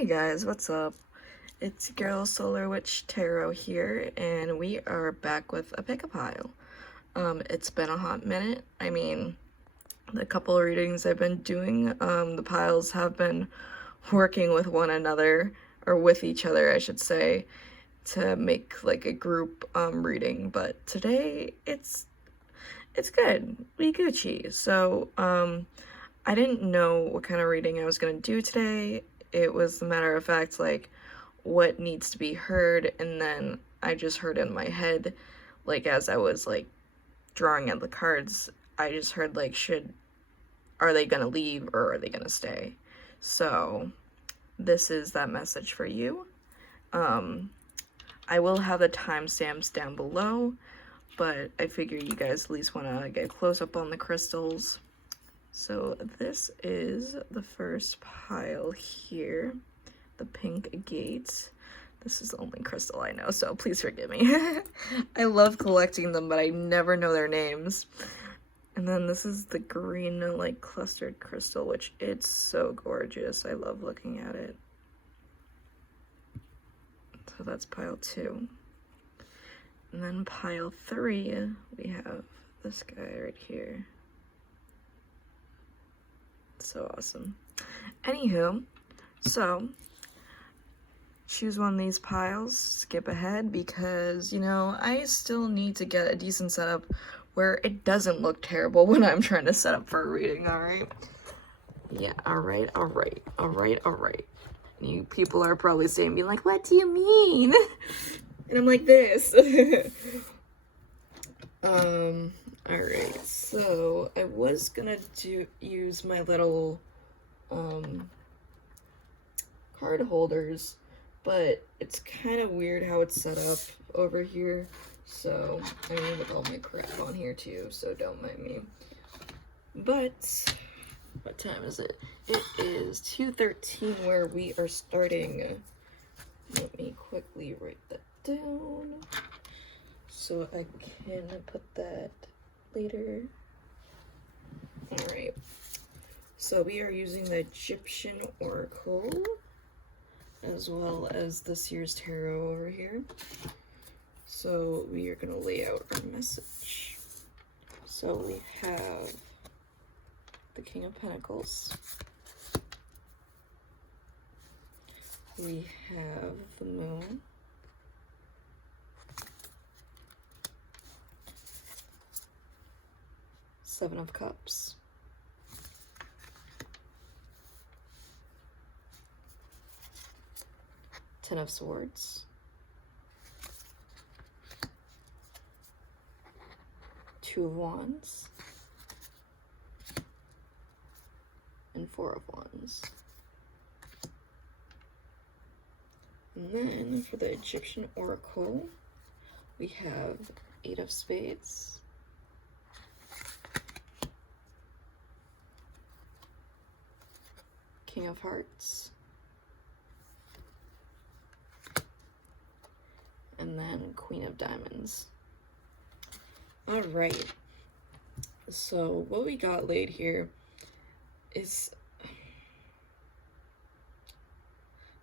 Hey guys, what's up? It's Girl Solar Witch Tarot here, and we are back with a pick-a-pile. It's been a hot minute. I mean, the couple of readings I've been doing, the piles have been working with one another, or with each other, I should say, to make like a group reading. But today, it's good. We Gucci. So, I didn't know what kind of reading I was gonna do today. It was a matter of fact, like, what needs to be heard, and then I just heard in my head, like, as I was, like, drawing out the cards, I just heard, like, are they gonna leave, or are they gonna stay? So, this is that message for you. I will have the timestamps down below, but I figure you guys at least want to get close up on the crystals. So this is the first pile here, the pink gate. This is the only crystal I know, so please forgive me. I love collecting them, but I never know their names. And then this is the green, like, clustered crystal, which it's so gorgeous. I love looking at it. So that's pile 2. And then pile 3, we have this guy right here. So awesome. Anywho, so choose one of these piles, skip ahead, because, you know, I still need to get a decent setup where it doesn't look terrible when I'm trying to set up for a reading, alright? Yeah, alright. You people are probably saying, being like, what do you mean? And I'm like this. Alright, so I was gonna use my little card holders, but it's kind of weird how it's set up over here. So I mean, with all my crap on here too, so don't mind me. But what time is it? It is 2:13 where we are starting. Let me quickly write that down so I can put that later. Alright, so we are using the Egyptian Oracle as well as the Sears Tarot over here. So we are going to lay out our message. So we have the King of Pentacles. We have the Moon. Seven of Cups. Ten of Swords. Two of Wands. And Four of Wands. And then for the Egyptian Oracle, we have Eight of Spades. King of Hearts. And then Queen of Diamonds. All right. So what we got laid here is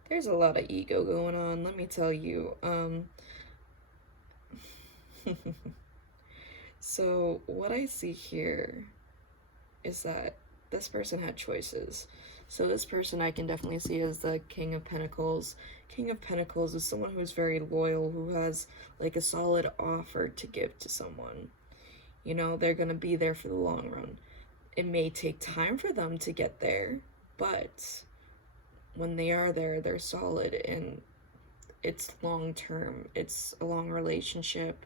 there's a lot of ego going on, let me tell you. So what I see here is that this person had choices. So this person I can definitely see as the King of Pentacles. King of Pentacles is someone who is very loyal, who has like a solid offer to give to someone. You know, they're going to be there for the long run. It may take time for them to get there, but when they are there, they're solid, and it's long term. It's a long relationship,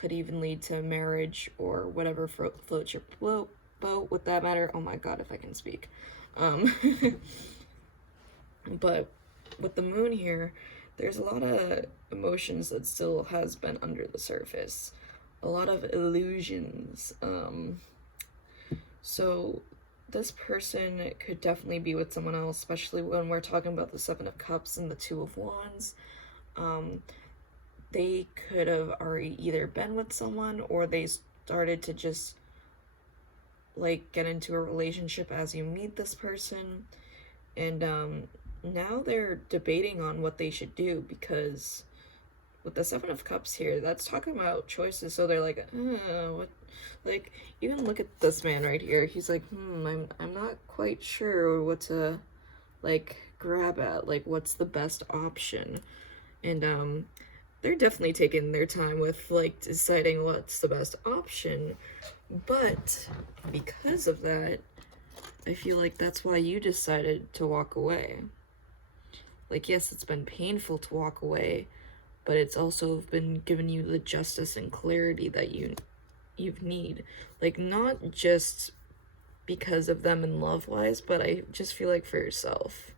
could even lead to marriage or whatever floats your boat with that matter. Oh my god, if I can speak. But with the Moon here, there's a lot of emotions that still has been under the surface, a lot of illusions. So this person could definitely be with someone else, especially when we're talking about the Seven of Cups and the Two of Wands. They could have already either been with someone, or they started to just like get into a relationship as you meet this person, and now they're debating on what they should do, because with the Seven of Cups here, that's talking about choices. So they're like, what? Like, even look at this man right here. He's like, I'm not quite sure what to, like, grab at. Like, what's the best option? And, they're definitely taking their time with, like, deciding what's the best option. But because of that, I feel like that's why you decided to walk away. Like, yes, it's been painful to walk away, but it's also been giving you the justice and clarity that you need. Like, not just because of them in love wise, but I just feel like for yourself.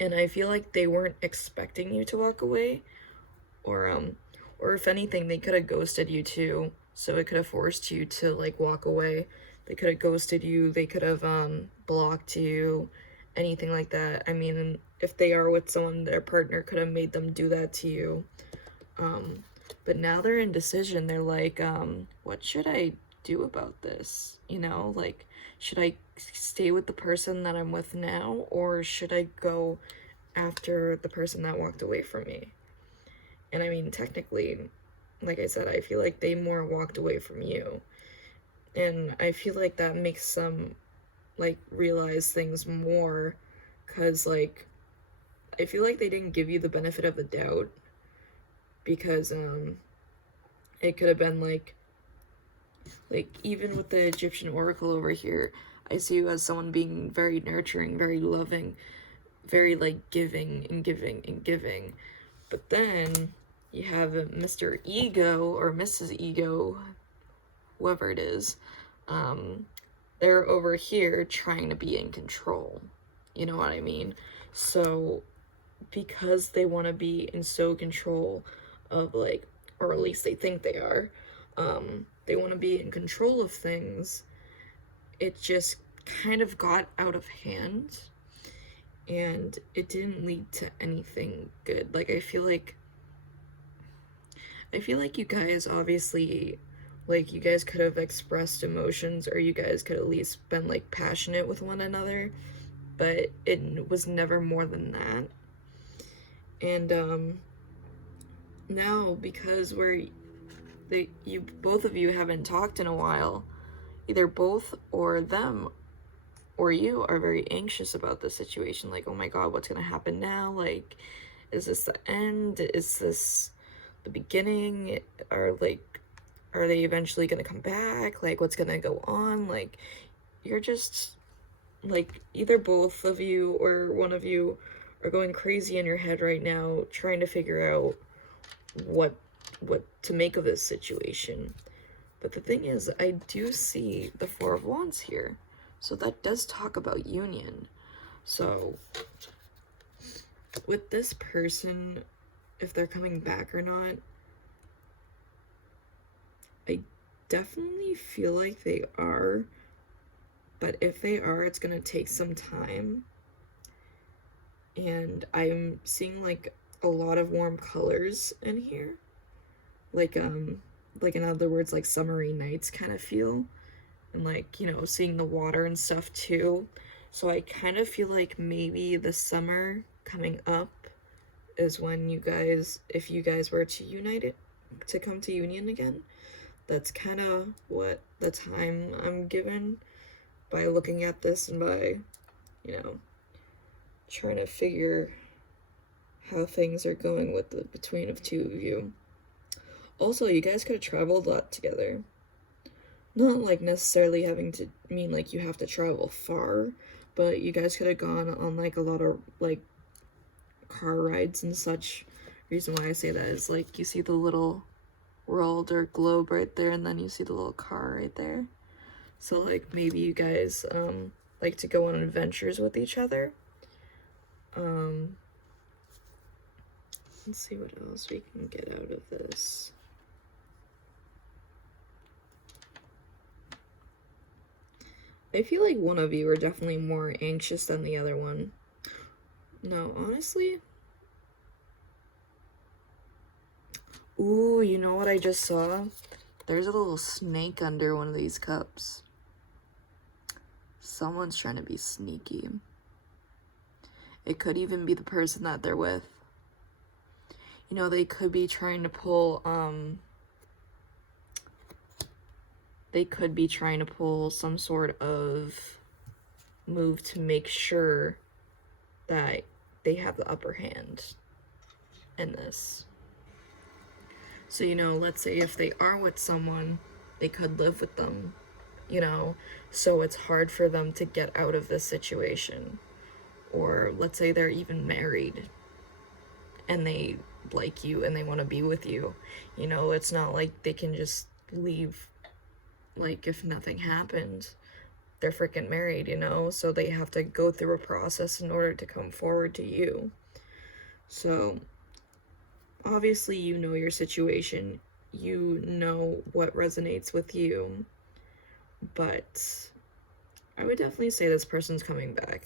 And I feel like they weren't expecting you to walk away, or if anything, they could have ghosted you too. So it could have forced you to, like, walk away. They could have ghosted you. They could have blocked you, anything like that. I mean, if they are with someone, their partner could have made them do that to you. But now they're in decision. They're like, what should I do about this? You know, like, should I stay with the person that I'm with now, or should I go after the person that walked away from me? And I mean, technically, like I said, I feel like they more walked away from you. And I feel like that makes them, like, realize things more, because, like, I feel like they didn't give you the benefit of the doubt, because it could have been like even with the Egyptian oracle over here, I see you as someone being very nurturing, very loving, very, like, giving and giving and giving. But then you have Mr. Ego or Mrs. Ego, whoever it is, they're over here trying to be in control. You know what I mean? So because they want to be in so control of, like, or at least they think they are, they want to be in control of things, it just kind of got out of hand, and it didn't lead to anything good. Like, I feel like you guys obviously, like, you guys could have expressed emotions, or you guys could at least been, like, passionate with one another, but it was never more than that. And now, because both of you haven't talked in a while, either both or them or you are very anxious about the situation. Like, oh my god, what's gonna happen now? Like, is this the end? Is this the beginning? Are they eventually gonna come back? Like, what's gonna go on? Like, you're just, like, either both of you or one of you are going crazy in your head right now, trying to figure out what to make of this situation. But the thing is, I do see the Four of Wands here, so that does talk about union. So with this person, if they're coming back or not, I definitely feel like they are, but if they are, it's gonna take some time. And I'm seeing, like, a lot of warm colors in here, like in other words, like summery nights kind of feel, and, like, you know, seeing the water and stuff too. So I kind of feel like maybe the summer coming up is when you guys, if you guys were to to come to union again, that's kind of what the time I'm given by looking at this, and by, you know, trying to figure how things are going with the between of two of you. Also, you guys could have traveled a lot together. Not, like, necessarily having to mean, like, you have to travel far, but you guys could have gone on, like, a lot of, like, car rides and such. Reason why I say that is, like, you see the little world or globe right there, and then you see the little car right there. So, like, maybe you guys like to go on adventures with each other. Let's see what else we can get out of this. I feel like one of you are definitely more anxious than the other one. No, honestly. Ooh, you know what I just saw? There's a little snake under one of these cups. Someone's trying to be sneaky. It could even be the person that they're with. You know, they could be trying to pull, some sort of move to make sure that they have the upper hand in this. So, you know, let's say if they are with someone, they could live with them, you know, so it's hard for them to get out of this situation. Or let's say they're even married and they like you and they want to be with you. You know, it's not like they can just leave, like, if nothing happened. They're freaking married, you know, so they have to go through a process in order to come forward to you. So obviously you know your situation, you know what resonates with you, but I would definitely say this person's coming back.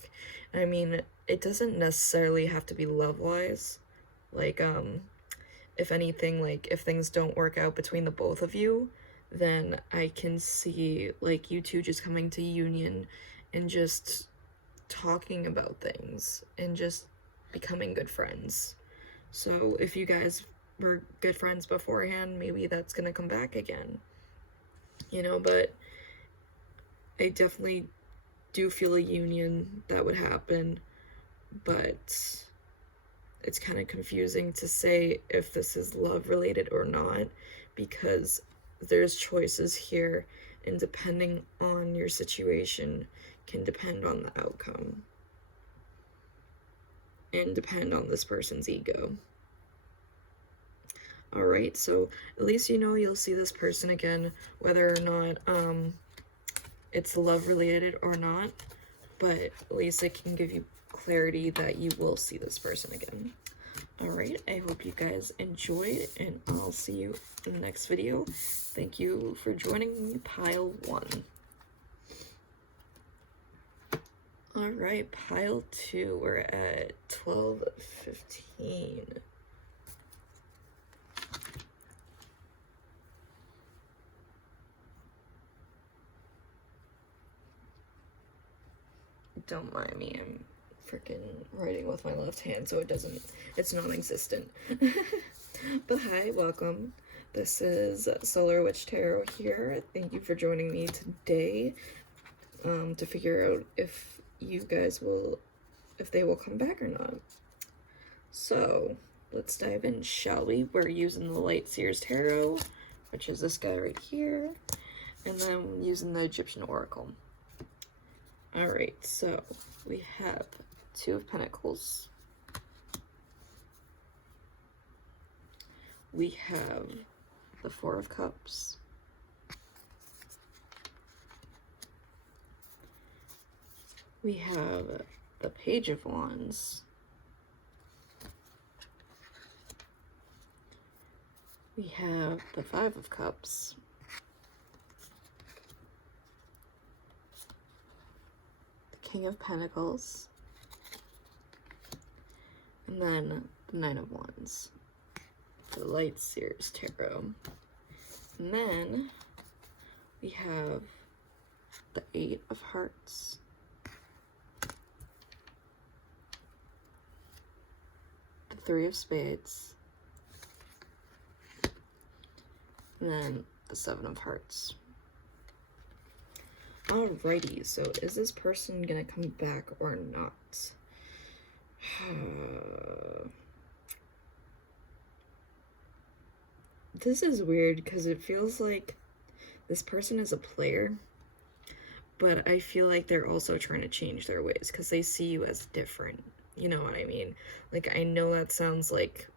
I mean, it doesn't necessarily have to be love-wise. Like, if anything, like, if things don't work out between the both of you, then I can see, like, you two just coming to union and just talking about things and just becoming good friends. So if you guys were good friends beforehand, maybe that's gonna come back again. You know, but I definitely do feel a union that would happen, but it's kind of confusing to say if this is love related or not, because there's choices here, and depending on your situation can depend on the outcome and depend on this person's ego. Alright, so at least you know you'll see this person again, whether or not it's love related or not, but at least it can give you clarity that you will see this person again. Alright, I hope you guys enjoyed, and I'll see you in the next video. Thank you for joining me, pile 1. Alright, pile 2, we're at 12:15. Don't mind me, I'm freaking writing with my left hand, so it's non-existent. But hi, welcome. This is Solar Witch Tarot here. Thank you for joining me today to figure out if you guys if they will come back or not. So let's dive in, shall we? We're using the Light Seers Tarot, which is this guy right here, and then using the Egyptian Oracle. Alright, so we have 2 of Pentacles. We have the 4 of Cups. We have the Page of Wands. We have the 5 of Cups. King of Pentacles, and then the 9 of Wands for the Light Seers Tarot. And then we have the 8 of Hearts, the 3 of Spades, and then the 7 of Hearts. Alrighty, so is this person gonna come back or not? This is weird because it feels like this person is a player, but I feel like they're also trying to change their ways because they see you as different. You know what I mean? Like, I know that sounds like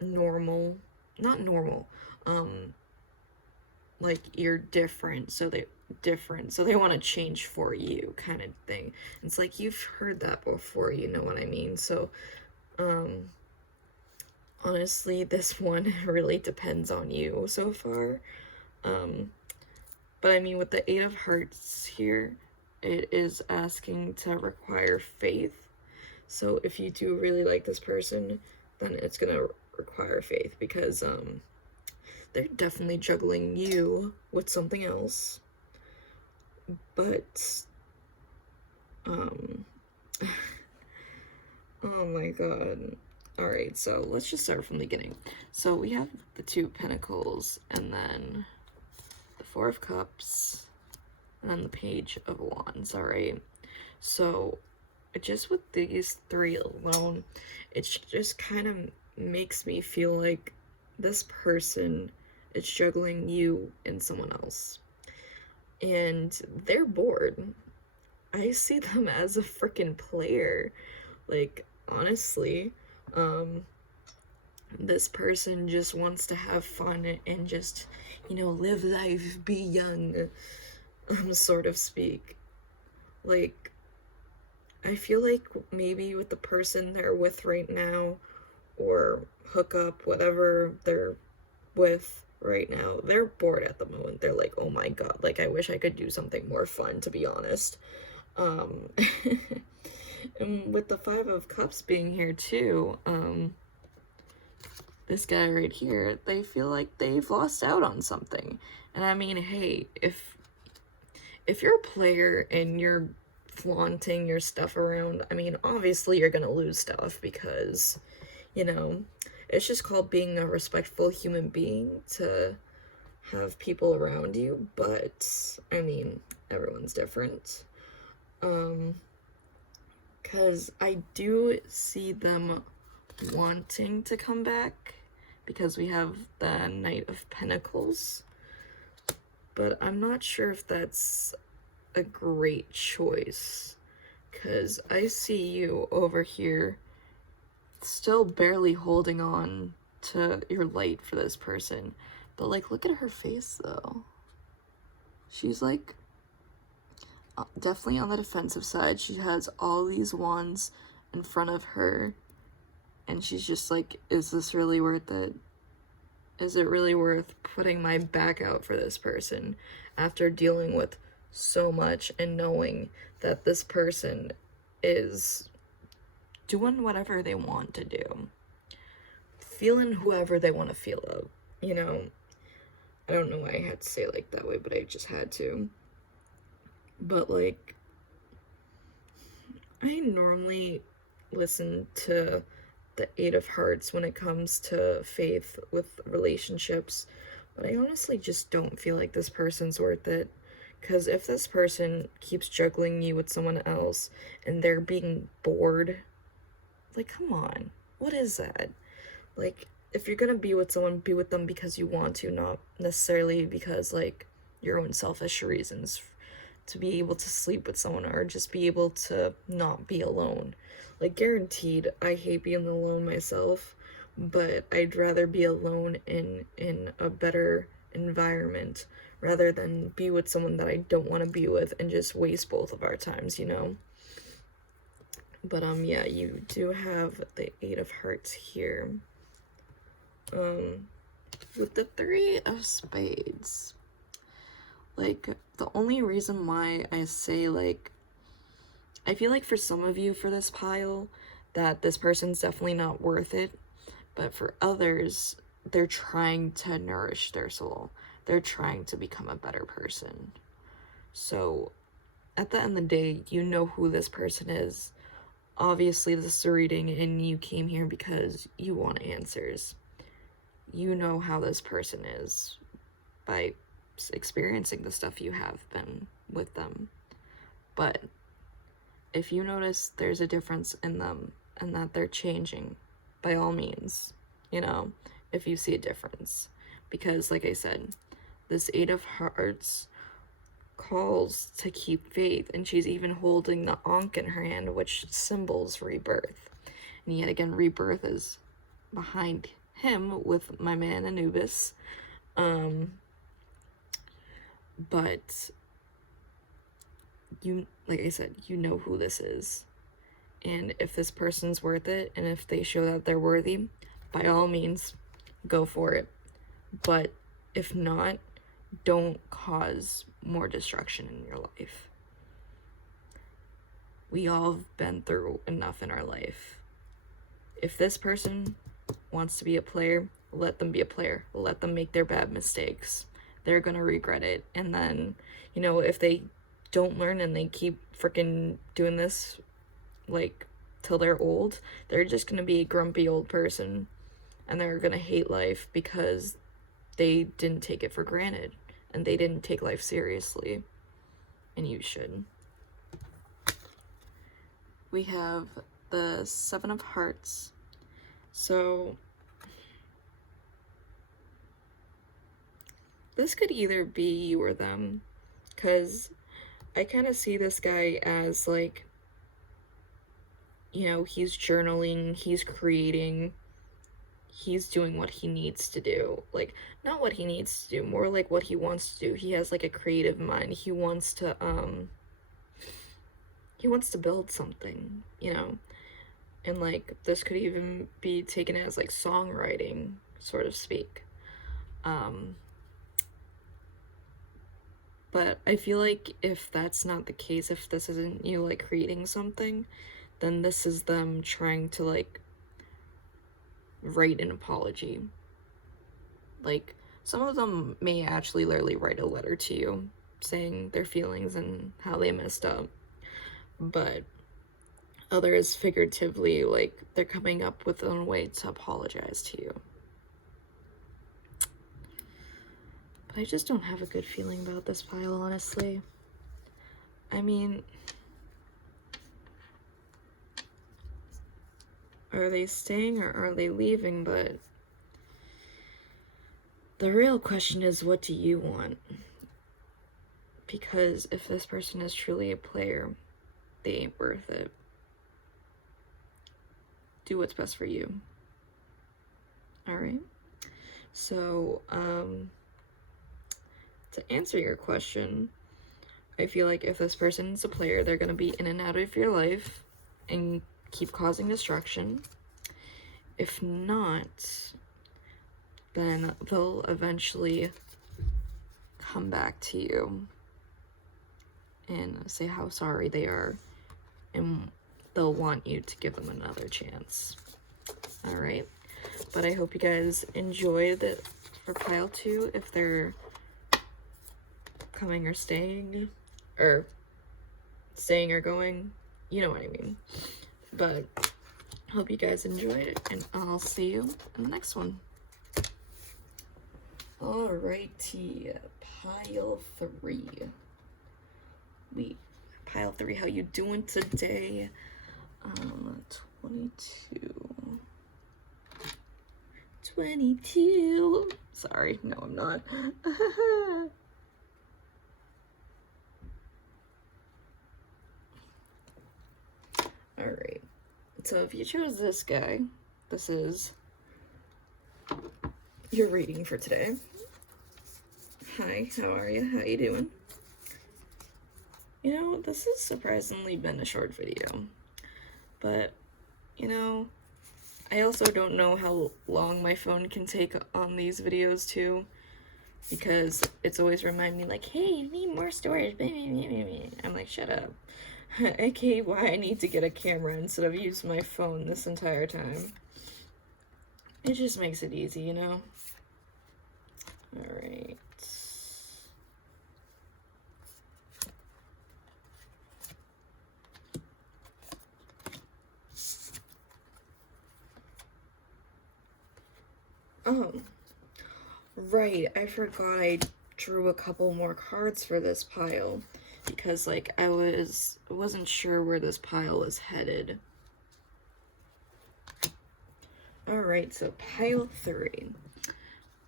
normal, not normal, like you're different, so they want to change for you, kind of thing. It's like you've heard that before, you know what I mean? So honestly, this one really depends on you so far. But I mean, with the 8 of Hearts here, it is asking to require faith. So if you do really like this person, then it's gonna require faith, because they're definitely juggling you with something else. But Oh my god. Alright, so let's just start from the beginning. So we have the 2 Pentacles, and then the 4 of Cups, and then the Page of Wands, alright? So just with these 3 alone, it just kind of makes me feel like this person is juggling you and someone else. And they're bored. I see them as a freaking player. Like, honestly, this person just wants to have fun and just, live life, be young, sort of speak. Like, I feel like maybe with the person they're with right now, or hook up, whatever they're with right now, they're bored at the moment. They're like, oh my god, like, I wish I could do something more fun, to be honest. And with the 5 of Cups being here too, this guy right here, they feel like they've lost out on something. And I mean, hey, if you're a player and you're flaunting your stuff around, I mean, obviously you're gonna lose stuff because, it's just called being a respectful human being to have people around you, but, I mean, everyone's different. Because I do see them wanting to come back, because we have the Knight of Pentacles, but I'm not sure if that's a great choice, because I see you over here still barely holding on to your light for this person, but like, look at her face though. She's like definitely on the defensive side. She has all these wands in front of her, and she's just like, is this really worth it? Is it really worth putting my back out for this person after dealing with so much and knowing that this person is doing whatever they want to do, feeling whoever they want to feel of, I don't know why I had to say it like that way, but I just had to. But like, I normally listen to the 8 of Hearts when it comes to faith with relationships, but I honestly just don't feel like this person's worth it. Because if this person keeps juggling you with someone else and they're being bored, like, come on, what is that? Like, if you're gonna be with someone, be with them because you want to, not necessarily because, like, your own selfish reasons to be able to sleep with someone or just be able to not be alone. Like, guaranteed, I hate being alone myself, but I'd rather be alone in a better environment rather than be with someone that I don't want to be with and just waste both of our times, But, yeah, you do have the 8 of Hearts here. With the 3 of Spades, like, the only reason why I say, like, I feel like for some of you for this pile, that this person's definitely not worth it, but for others, they're trying to nourish their soul. They're trying to become a better person. So, at the end of the day, you know who this person is. Obviously, this is a reading, and you came here because you want answers. You know how this person is by experiencing the stuff you have been with them. But if you notice there's a difference in them and that they're changing, by all means, if you see a difference. Because, like I said, this 8 of Hearts calls to keep faith, and she's even holding the Ankh in her hand, which symbols rebirth. And yet again, rebirth is behind him with my man Anubis. But you, like I said, you know who this is. And if this person's worth it, and if they show that they're worthy, by all means, go for it. But if not, don't cause more destruction in your life. We all have been through enough in our life. If this person wants to be a player, let them be a player. Let them make their bad mistakes. They're gonna regret it. And then, if they don't learn and they keep freaking doing this, like, till they're old, they're just gonna be a grumpy old person, and they're gonna hate life because they didn't take it for granted, and they didn't take life seriously, and you should. We have the Seven of Hearts. So this could either be you or them, because I kind of see this guy as like, you know, he's journaling, he's creating, he's doing what he needs to do. Like, not what he needs to do, more like what he wants to do. He has like a creative mind. He wants to build something, you know? And like, this could even be taken as like songwriting, sort of speak. But I feel like if that's not the case, if this isn't you like creating something, then this is them trying to like write an apology. Like, some of them may actually literally write a letter to you saying their feelings and how they messed up, but others figuratively, like, they're coming up with a way to apologize to you. But I just don't have a good feeling about this pile, honestly. I mean, are they staying or are they leaving? But the real question is, what do you want? Because if this person is truly a player, they ain't worth it. Do what's best for you. Alright? So, to answer your question, I feel like if this person is a player, they're going to be in and out of your life and keep causing destruction. If not, then they'll eventually come back to you and say how sorry they are, and they'll want you to give them another chance. Alright? But I hope you guys enjoyed it for pile 2, if they're coming or staying, or staying or going, you know what I mean. But hope you guys enjoyed it, and I'll see you in the next one. Alrighty, pile 3. Pile 3, how you doing today? 22. Sorry, no, I'm not. Alright, so if you chose this guy, this is your reading for today. Hi, how are you? How you doing? You know, this has surprisingly been a short video, but, you know, I also don't know how long my phone can take on these videos too, because it's always remind me like, hey, you need more storage. I'm like, shut up. Okay, why I need to get a camera instead of use my phone this entire time. It just makes it easy, you know? Alright. Oh, right, I forgot I drew a couple more cards for this pile, because like I wasn't sure where this pile was headed. Alright, so pile 3.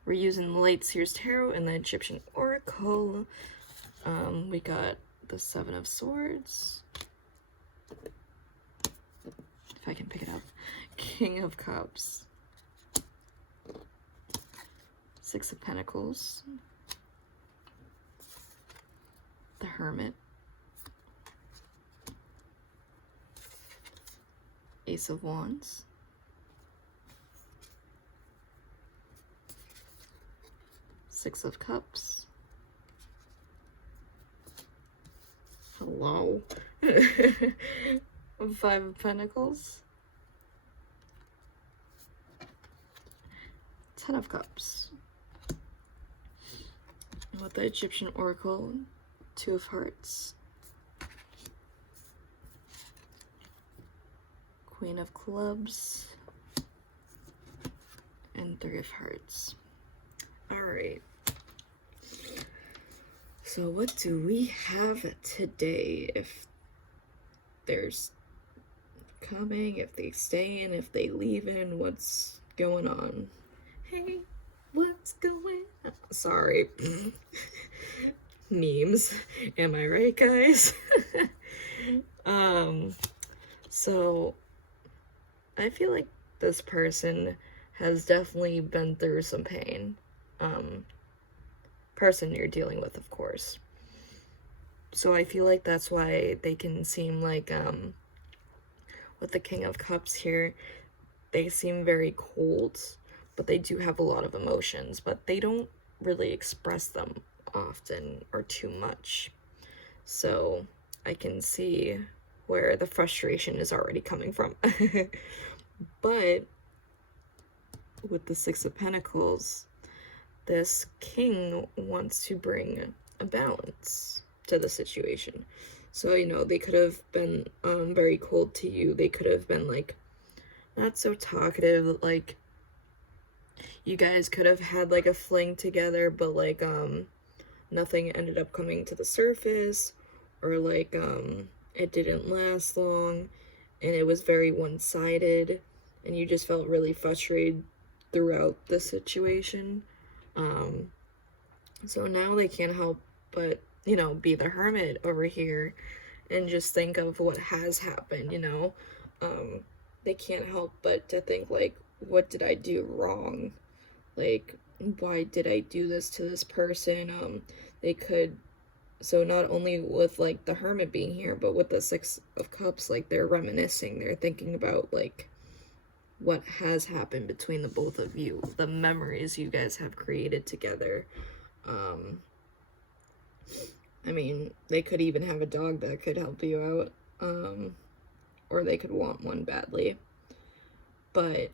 We're using the Late Sears Tarot and the Egyptian Oracle. We got the Seven of Swords. If I can pick it up. King of Cups. Six of Pentacles. The Hermit. Ace of Wands. Six of Cups. Hello. Five of Pentacles. Ten of Cups. With the Egyptian Oracle, Two of Hearts. Queen of Clubs, and Three of Hearts. Alright. So what do we have today? If there's coming, if they stay in, if they leave in, what's going on? Hey, what's going on? Sorry. Memes. Am I right, guys? So I feel like this person has definitely been through some pain. Person you're dealing with, of course. So I feel like that's why they can seem like, with the King of Cups here, they seem very cold, but they do have a lot of emotions, but they don't really express them often or too much. So I can see where the frustration is already coming from. But with the Six of Pentacles, this king wants to bring a balance to the situation. So, you know, they could have been very cold to you. They could have been, like, not so talkative. Like, you guys could have had, like, a fling together, but, like, nothing ended up coming to the surface. Or, like, it didn't last long. And it was very one-sided. And you just felt really frustrated throughout the situation. So now they can't help but, you know, be the hermit over here and just think of what has happened, you know. They can't help but to think, like, what did I do wrong? Like, why did I do this to this person? They could, so not only with, like, the hermit being here, but with the Six of Cups, like, they're reminiscing, they're thinking about, like, what has happened between the both of you, the memories you guys have created together. I mean, they could even have a dog that could help you out, or they could want one badly. But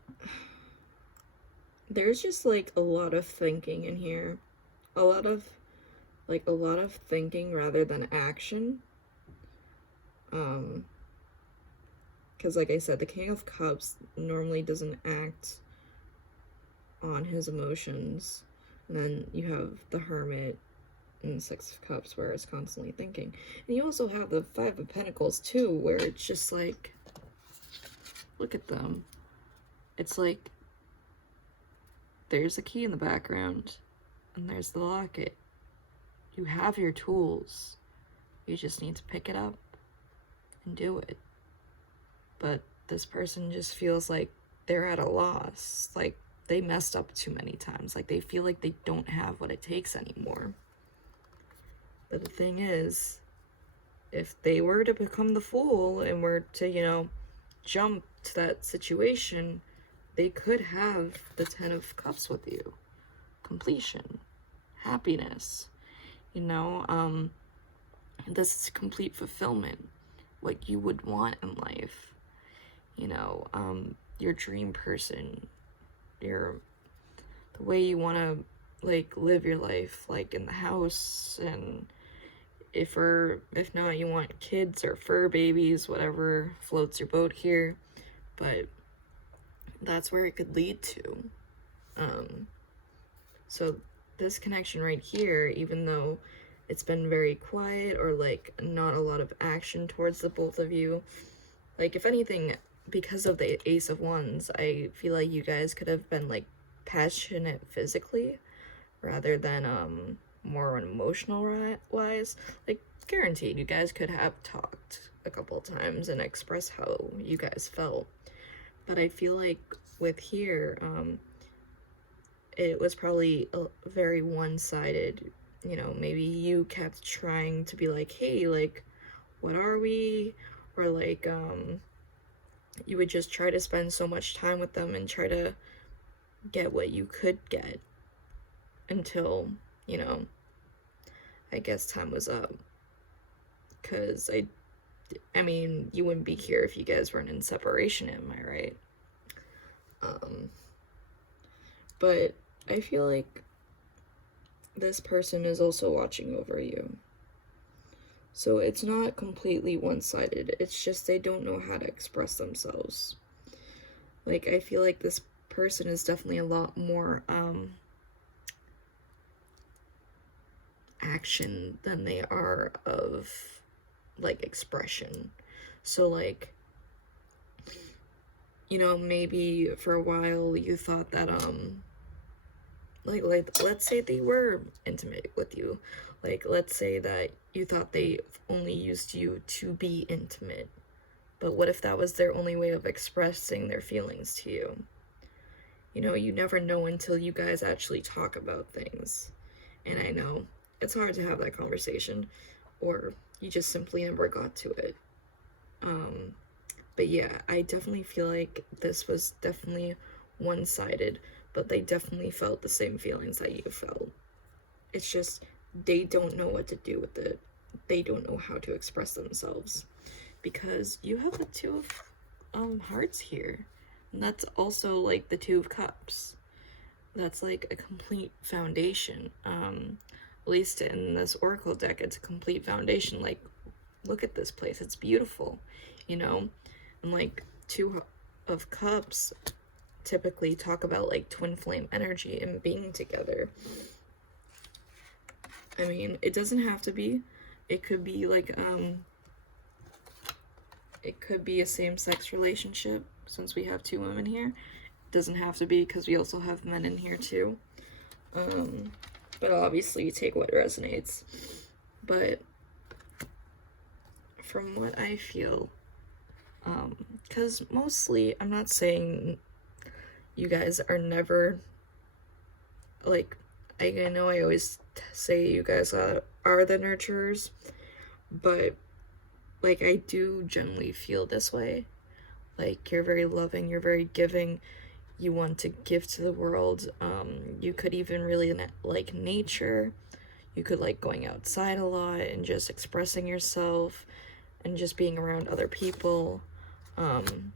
there's just, like, a lot of thinking in here. A lot of thinking rather than action. Because, like I said, the King of Cups normally doesn't act on his emotions. And then you have the Hermit and the Six of Cups, where it's constantly thinking. And you also have the Five of Pentacles, too, where it's just like, look at them. It's like, there's a key in the background, and there's the locket. You have your tools. You just need to pick it up and do it. But this person just feels like they're at a loss. Like, they messed up too many times. Like, they feel like they don't have what it takes anymore. But the thing is, if they were to become the Fool and were to, you know, jump to that situation, they could have the Ten of Cups with you. Completion. Happiness. You know, this is complete fulfillment. What you would want in life. You know, your dream person. The way you want to, like, live your life, like, in the house, and if not, you want kids or fur babies, whatever floats your boat here. But that's where it could lead to. So this connection right here, even though it's been very quiet, or, like, not a lot of action towards the both of you, like, if anything, because of the Ace of Wands, I feel like you guys could have been, like, passionate physically rather than more emotional wise. Like, guaranteed you guys could have talked a couple times and expressed how you guys felt. But I feel like with here, it was probably very one-sided. You know, maybe you kept trying to be like, hey, like, what are we? Or, like, you would just try to spend so much time with them and try to get what you could get until, you know, I guess time was up. Because I mean, you wouldn't be here if you guys weren't in separation, am I right? But I feel like this person is also watching over you. So it's not completely one-sided. It's just they don't know how to express themselves. Like, I feel like this person is definitely a lot more action than they are of like expression. So like, you know, maybe for a while you thought that like let's say they were intimate with you. Like, let's say that you thought they only used you to be intimate. But what if that was their only way of expressing their feelings to you? You know, you never know until you guys actually talk about things. And I know it's hard to have that conversation, or you just simply never got to it. But yeah, I definitely feel like this was definitely one-sided, but they definitely felt the same feelings that you felt. It's just they don't know what to do with it. They don't know how to express themselves, because you have the two of hearts here, and that's also like the two of cups. That's like a complete foundation. At least in this oracle deck, it's a complete foundation. Like, look at this place, it's beautiful, you know. And like two of cups typically talk about like twin flame energy and being together. I mean, it doesn't have to be. It could be like it could be a same-sex relationship, since we have two women here. It doesn't have to be, because we also have men in here too. But obviously take what resonates. But from what I feel, because mostly, I'm not saying you guys are never, like, I know I always say you guys are the nurturers, but, like, I do generally feel this way. Like, you're very loving, you're very giving, you want to give to the world. You could even really like nature. You could like going outside a lot and just expressing yourself and just being around other people. And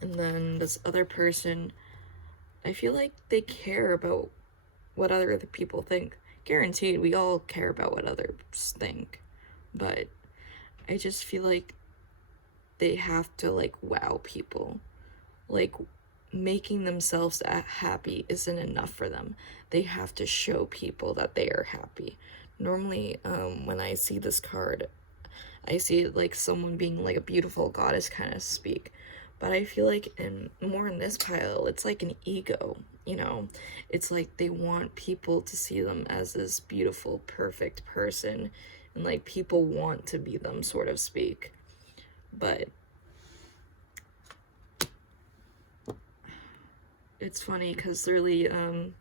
then this other person, I feel like they care about what other people think. Guaranteed, we all care about what others think. But I just feel like they have to like wow people. Like, making themselves happy isn't enough for them. They have to show people that they are happy. Normally, when I see this card, I see it like someone being like a beautiful goddess kind of speak. But I feel like more in this pile, it's like an ego, you know? It's like they want people to see them as this beautiful, perfect person. And like people want to be them, sort of speak. But it's funny because really, I'm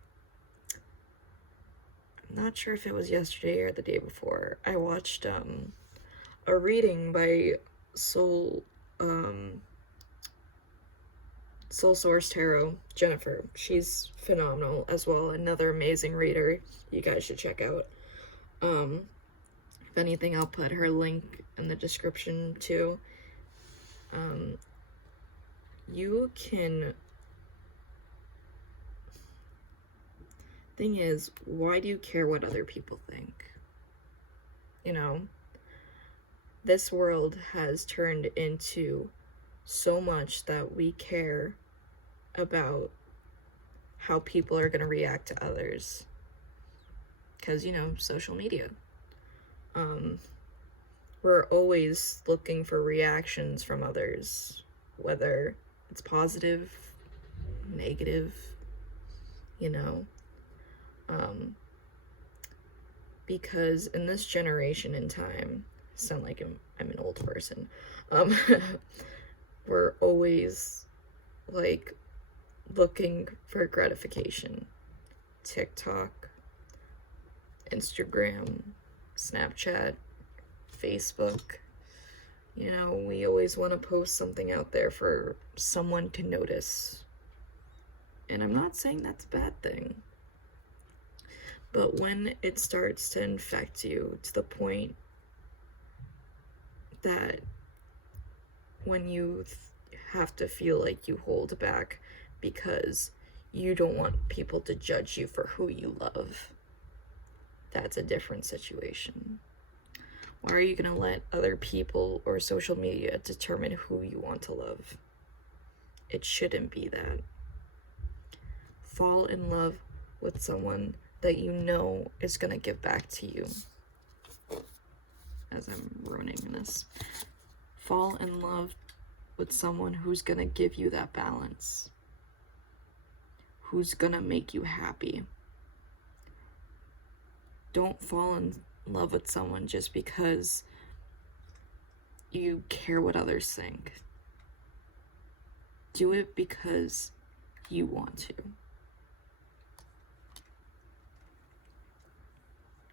not sure if it was yesterday or the day before, I watched a reading by Soul Source Tarot, Jennifer. She's phenomenal as well, another amazing reader you guys should check out. If anything, I'll put her link in the description too. You can... Thing is, why do you care what other people think? You know, this world has turned into so much that we care about how people are going to react to others, because, you know, social media. We're always looking for reactions from others, whether it's positive, negative, you know. Because in this generation in time, I sound like I'm an old person, we're always like looking for gratification. TikTok, Instagram, Snapchat, Facebook, you know, we always want to post something out there for someone to notice. And I'm not saying that's a bad thing. But when it starts to infect you to the point that when you have to feel like you hold back because you don't want people to judge you for who you love, that's a different situation. Why are you going to let other people or social media determine who you want to love? it shouldn't be that. Fall in love with someone that you know is gonna give back to you. As I'm ruining this. Fall in love with someone who's gonna give you that balance. Who's gonna make you happy. Don't fall in love with someone just because you care what others think. Do it because you want to.